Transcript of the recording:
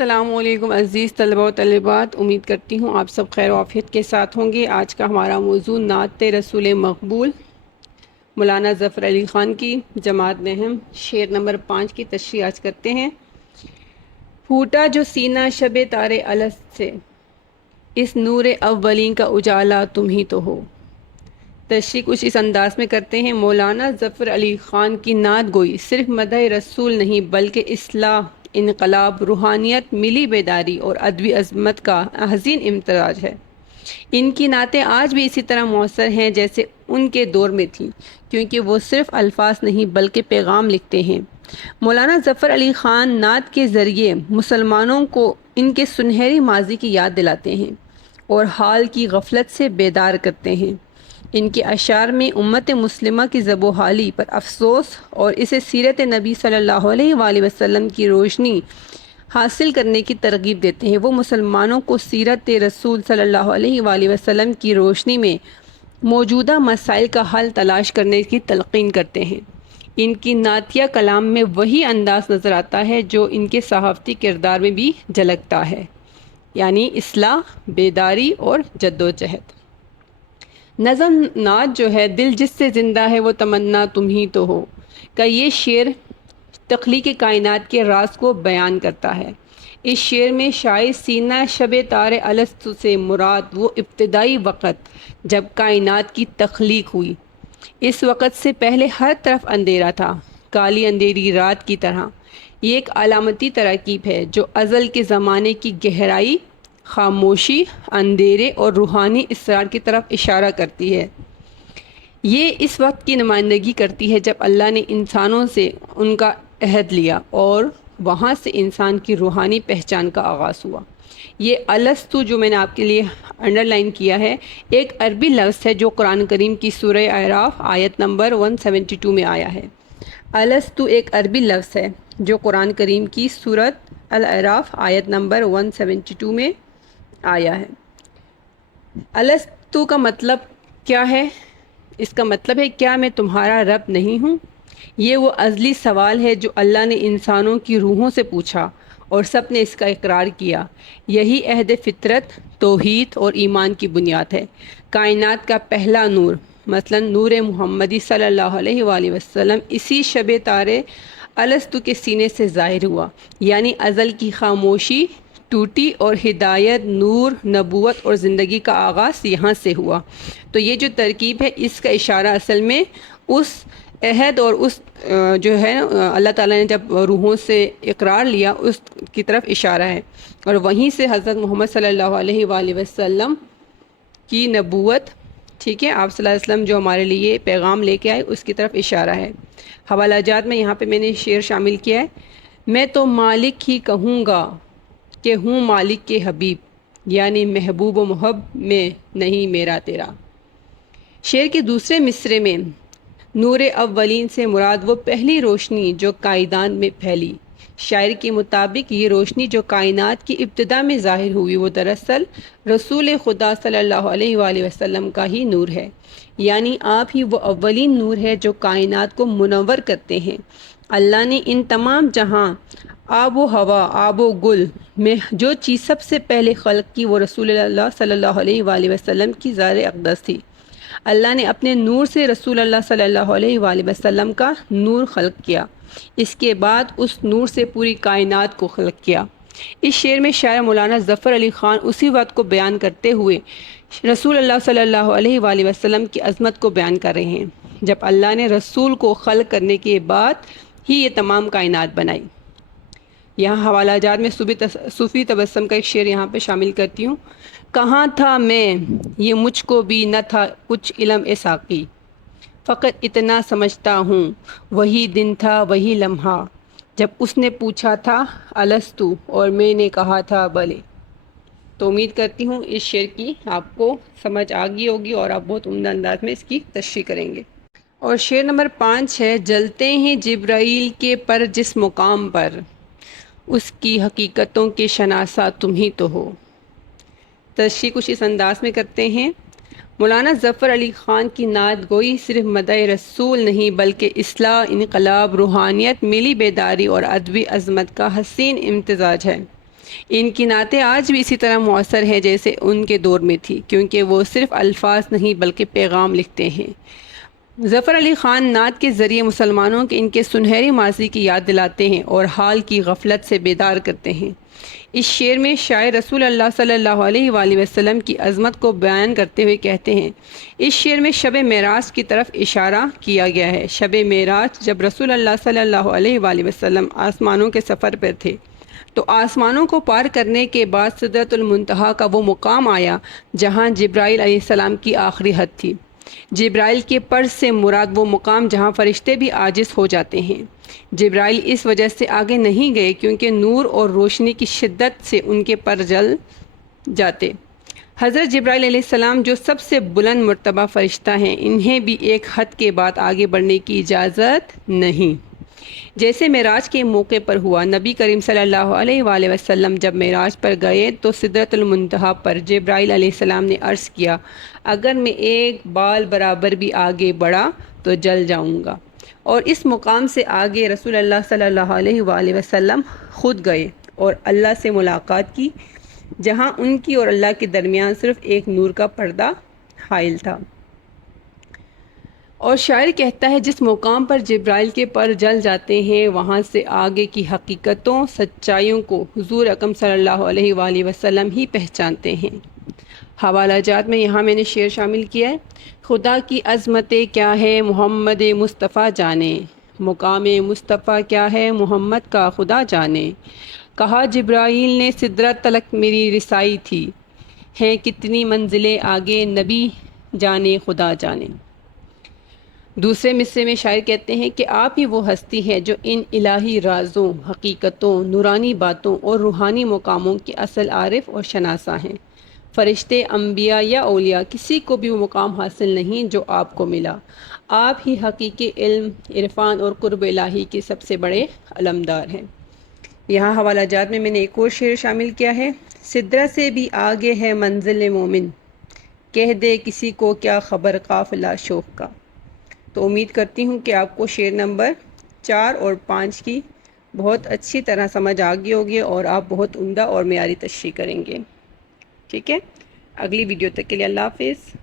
السلام علیکم عزیز طلبہ و طالبات، امید کرتی ہوں آپ سب خیر و عافیت کے ساتھ ہوں گے۔ آج کا ہمارا موضوع نعت رسول مقبول مولانا ظفر علی خان کی جماعت نہم شعر نمبر 5 کی تشریح آج کرتے ہیں۔ پھوٹا جو سینہ شب تارے الست سے، اس نور اولین کا اجالا تم ہی تو ہو۔ تشریح کچھ اس انداز میں کرتے ہیں۔ مولانا ظفر علی خان کی نعت گوئی صرف مدح رسول نہیں بلکہ اصلاح، انقلاب، روحانیت، ملی بیداری اور ادبی عظمت کا حسین امتزاج ہے۔ ان کی نعتیں آج بھی اسی طرح مؤثر ہیں جیسے ان کے دور میں تھیں، کیونکہ وہ صرف الفاظ نہیں بلکہ پیغام لکھتے ہیں۔ مولانا ظفر علی خان نعت کے ذریعے مسلمانوں کو ان کے سنہری ماضی کی یاد دلاتے ہیں اور حال کی غفلت سے بیدار کرتے ہیں۔ ان کے اشعار میں امت مسلمہ کی زب و حالی پر افسوس اور اسے سیرت نبی صلی اللہ علیہ وآلہ وسلم کی روشنی حاصل کرنے کی ترغیب دیتے ہیں۔ وہ مسلمانوں کو سیرت رسول صلی اللہ علیہ وآلہ وسلم کی روشنی میں موجودہ مسائل کا حل تلاش کرنے کی تلقین کرتے ہیں۔ ان کی نعتیہ کلام میں وہی انداز نظر آتا ہے جو ان کے صحافتی کردار میں بھی جھلکتا ہے، یعنی اصلاح، بیداری اور جدوجہد۔ نظم نعت جو ہے دل جس سے زندہ ہے وہ تمنا تم ہی تو ہو کا یہ شعر تخلیق کائنات کے راز کو بیان کرتا ہے۔ اس شعر میں شاعر سینہ شب تارے الست سے مراد وہ ابتدائی وقت جب کائنات کی تخلیق ہوئی۔ اس وقت سے پہلے ہر طرف اندھیرا تھا، کالی اندھیری رات کی طرح۔ یہ ایک علامتی ترکیب ہے جو ازل کے زمانے کی گہرائی، خاموشی، اندھیرے اور روحانی اسرار کی طرف اشارہ کرتی ہے۔ یہ اس وقت کی نمائندگی کرتی ہے جب اللہ نے انسانوں سے ان کا عہد لیا اور وہاں سے انسان کی روحانی پہچان کا آغاز ہوا۔ یہ الستو جو میں نے آپ کے لیے انڈر لائن کیا ہے، ایک عربی لفظ ہے جو قرآن کریم کی سورہ اعراف آیت نمبر 172 میں آیا ہے۔ الستو ایک عربی لفظ ہے جو قرآن کریم کی سورۃ الاعراف آیت نمبر 172 میں آیا ہے۔ الستو کا مطلب کیا ہے؟ اس کا مطلب ہے کیا میں تمہارا رب نہیں ہوں؟ یہ وہ ازلی سوال ہے جو اللہ نے انسانوں کی روحوں سے پوچھا اور سب نے اس کا اقرار کیا۔ یہی عہد فطرت، توحید اور ایمان کی بنیاد ہے۔ کائنات کا پہلا نور، مثلا نور محمدی صلی اللہ علیہ وآلہ وسلم، اسی شب تارے الستو کے سینے سے ظاہر ہوا، یعنی ازل کی خاموشی ٹوٹی اور ہدایت، نور، نبوت اور زندگی کا آغاز یہاں سے ہوا۔ تو یہ جو ترکیب ہے اس کا اشارہ اصل میں اس عہد اور اس جو ہے اللہ تعالیٰ نے جب روحوں سے اقرار لیا اس کی طرف اشارہ ہے، اور وہیں سے حضرت محمد صلی اللہ علیہ وآلہ وسلم کی نبوت، ٹھیک ہے، آپ صلی اللہ علیہ وسلم جو ہمارے لیے پیغام لے کے آئے اس کی طرف اشارہ ہے۔ حوالہ جات میں یہاں پہ میں نے شعر شامل کیا ہے۔ میں تو مالک ہی کہوں گا کہ ہوں مالک کے حبیب، یعنی محبوب و محب میں نہیں میرا تیرا۔ شعر کے دوسرے مصرے میں نور اولین سے مراد وہ پہلی روشنی جو کائنات میں پھیلی۔ شاعر کے مطابق یہ روشنی جو کائنات کی ابتدا میں ظاہر ہوئی وہ دراصل رسول خدا صلی اللہ علیہ وآلہ وسلم کا ہی نور ہے، یعنی آپ ہی وہ اولین نور ہے جو کائنات کو منور کرتے ہیں۔ اللہ نے ان تمام جہاں، آب و ہوا، آب و گل میں جو چیز سب سے پہلے خلق کی وہ رسول اللہ صلی اللہ علیہ وآلہ وسلم کی ذات اقدس تھی۔ اللہ نے اپنے نور سے رسول اللہ صلی اللہ علیہ وآلہ وسلم کا نور خلق کیا، اس کے بعد اس نور سے پوری کائنات کو خلق کیا۔ اس شعر میں شاعر مولانا ظفر علی خان اسی وقت کو بیان کرتے ہوئے رسول اللہ صلی اللہ علیہ وآلہ وسلم کی عظمت کو بیان کر رہے ہیں، جب اللہ نے رسول کو خلق کرنے کے بعد ہی یہ تمام کائنات بنائی۔ یہاں حوالہ جات میں صوفی تبسم کا ایک شعر یہاں پہ شامل کرتی ہوں۔ کہاں تھا میں یہ مجھ کو بھی نہ تھا کچھ علم اے ساقی، فقط اتنا سمجھتا ہوں وہی دن تھا وہی لمحہ جب اس نے پوچھا تھا الستو اور میں نے کہا تھا بلے۔ تو امید کرتی ہوں اس شعر کی آپ کو سمجھ آ گئی ہوگی اور آپ بہت عمدہ انداز میں اس کی تشریح کریں گے۔ اور شعر نمبر 5 ہے۔ جلتے ہیں جبرائیل کے پر جس مقام پر، اس کی حقیقتوں کے شناسا تم ہی تو ہو۔ تشریح کچھ اس انداز میں کرتے ہیں۔ مولانا ظفر علی خان کی نعت گوئی صرف مدح رسول نہیں بلکہ اصلاح، انقلاب، روحانیت، ملی بیداری اور ادبی عظمت کا حسین امتزاج ہے۔ ان کی نعتیں آج بھی اسی طرح مؤثر ہیں جیسے ان کے دور میں تھی، کیونکہ وہ صرف الفاظ نہیں بلکہ پیغام لکھتے ہیں۔ ظفر علی خان نعت کے ذریعے مسلمانوں کے ان کے سنہری ماضی کی یاد دلاتے ہیں اور حال کی غفلت سے بیدار کرتے ہیں۔ اس شعر میں شاعر رسول اللہ صلی اللہ علیہ وآلہ وسلم کی عظمت کو بیان کرتے ہوئے کہتے ہیں، اس شعر میں شب معراج کی طرف اشارہ کیا گیا ہے۔ شب معراج جب رسول اللہ صلی اللہ علیہ وآلہ وسلم آسمانوں کے سفر پر تھے تو آسمانوں کو پار کرنے کے بعد سدرۃ المنتہا کا وہ مقام آیا جہاں جبرائیل علیہ السلام کی آخری حد تھی۔ جبرائیل کے پر سے مراد وہ مقام جہاں فرشتے بھی عاجز ہو جاتے ہیں۔ جبرائیل اس وجہ سے آگے نہیں گئے کیونکہ نور اور روشنی کی شدت سے ان کے پر جل جاتے۔ حضرت جبرائیل علیہ السلام جو سب سے بلند مرتبہ فرشتہ ہیں، انہیں بھی ایک حد کے بعد آگے بڑھنے کی اجازت نہیں۔ جیسے معراج کے موقع پر ہوا، نبی کریم صلی اللہ علیہ وآلہ وسلم جب معراج پر گئے تو سدرۃ المنتہا پر جبرائیل علیہ السلام نے عرض کیا، اگر میں ایک بال برابر بھی آگے بڑھا تو جل جاؤں گا۔ اور اس مقام سے آگے رسول اللہ صلی اللہ علیہ وآلہ وسلم خود گئے اور اللہ سے ملاقات کی، جہاں ان کی اور اللہ کے درمیان صرف ایک نور کا پردہ حائل تھا۔ اور شاعر کہتا ہے، جس مقام پر جبرائیل کے پر جل جاتے ہیں وہاں سے آگے کی حقیقتوں، سچائیوں کو حضور اکرم صلی اللہ علیہ وآلہ وسلم ہی پہچانتے ہیں۔ حوالہ جات میں یہاں میں نے شعر شامل کیا ہے۔ خدا کی عظمتیں کیا ہے محمد مصطفیٰ جانے، مقام مصطفیٰ کیا ہے محمد کا خدا جانے۔ کہا جبرائیل نے سدرت تلک میری رسائی تھی، ہیں کتنی منزلیں آگے نبی جانے خدا جانے۔ دوسرے مصرے میں شاعر کہتے ہیں کہ آپ ہی وہ ہستی ہے جو ان الہی رازوں، حقیقتوں، نورانی باتوں اور روحانی مقاموں کے اصل عارف اور شناسہ ہیں۔ فرشتے، انبیاء یا اولیاء کسی کو بھی وہ مقام حاصل نہیں جو آپ کو ملا۔ آپ ہی حقیقی علم، عرفان اور قرب الہی کے سب سے بڑے علمدار ہیں۔ یہاں حوالہ جات میں نے ایک اور شعر شامل کیا ہے۔ سدرہ سے بھی آگے ہے منزل مومن، کہہ دے کسی کو کیا خبر قافلہ شوق کا۔ تو امید کرتی ہوں کہ آپ کو شعر نمبر 4 اور 5 کی بہت اچھی طرح سمجھ آ گئی ہوگی اور آپ بہت عمدہ اور معیاری تشریح کریں گے۔ ٹھیک ہے، اگلی ویڈیو تک کے لیے اللہ حافظ۔